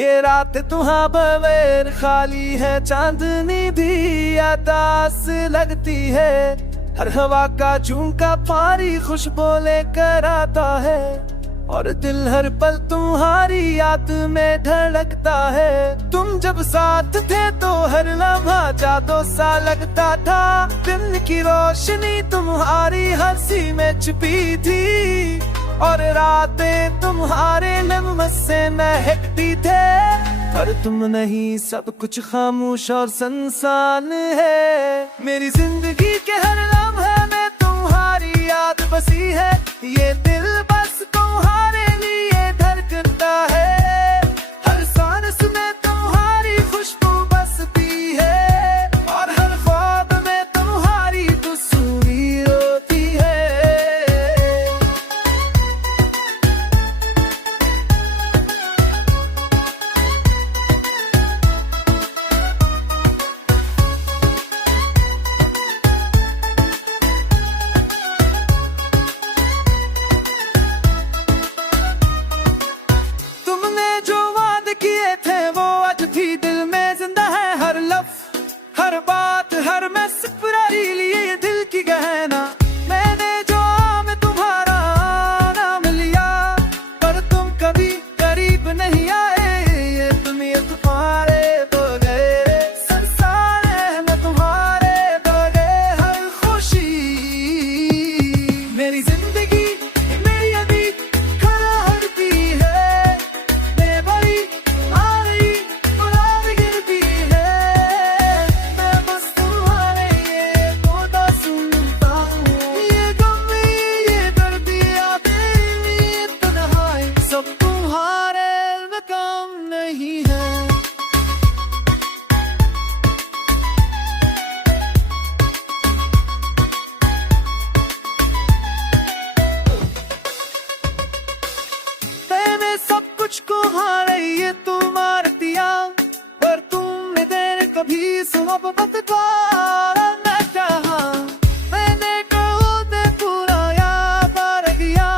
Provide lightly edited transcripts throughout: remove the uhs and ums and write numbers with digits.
ये रात तुम्हारा बगैर खाली है, चांदनी भी आतास लगती है। हर हवा का झोंका पारी खुशबू लेकर आता है, और दिल हर पल तुम्हारी याद में धड़कता है। तुम जब साथ थे तो हर लम्हा जादू सा लगता था। दिन की रोशनी तुम्हारी हंसी में छिपी थी, और रातें तुम्हारे लम्हे से महकती थे। पर तुम नहीं, सब कुछ खामोश और सुनसान है। मेरी जिंदगी के हर लम्हे में तुम्हारी याद बसी है। ये दिल बस तुम्हारे लिए धड़कता है। हर सांस में तुम्हारी खुशबू बसती है, और हर ख्वाब में तुम्हारी तस्वीर होती है। हर बात हर मैसेज लिए दिल की गहना। मैंने जो आम तुम्हारा नाम लिया, पर तुम कभी करीब नहीं आए। ये दुनिया तुम्हारे बगैर संसार है, मैं तुम्हारे बगैर हर खुशी। मेरी जिंदगी मेरी अभी खराबती है। मैं बड़ी आ रही गुलाब गिरती है। सब कुछ को हारे ये तुम आरतिया, पर तुमने देर कभी मोहब्बत द्वारा न चाहा। मैंने कहो पूरा याद आ गया,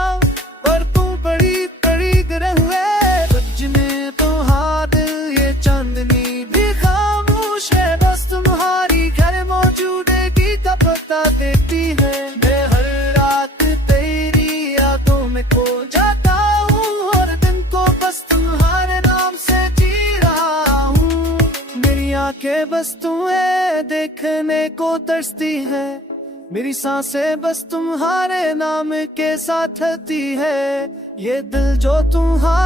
पर तुम बड़ी करीब रहे। सजने तुम्हारा दिल ये चांदनी भी खामोश है, बस तुम्हारी घर मौजूदगी का पता देती है। मैं हर रात तेरी यादों में खो जाता हूँ, और दिन को बस तुम्हारे नाम से जी रहा हूँ। मेरी आंखें बस तुम्हें देखने को तरसती है। मेरी सांसें बस तुम्हारे नाम के साथ चलती है। ये दिल जो तुम्हारा